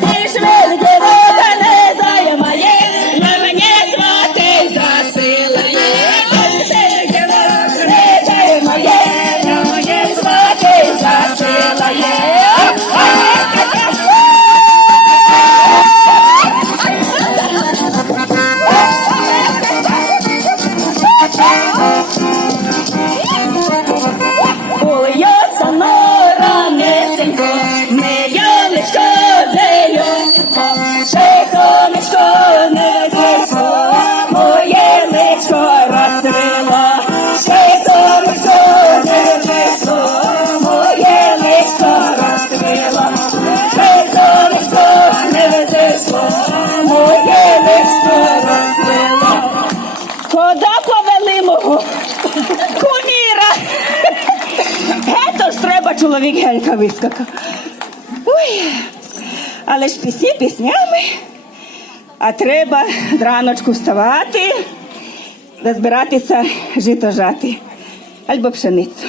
Ти ж велике рока не займає, на мені свати засилає. Велике рока не займає, на мені свати засилає. Хода повели мого куміра. Гето ж треба, чоловік Гелька вискакав. Ой, але ж пісні піснями, а треба зраночку вставати, збиратися жито жати, або пшеницю.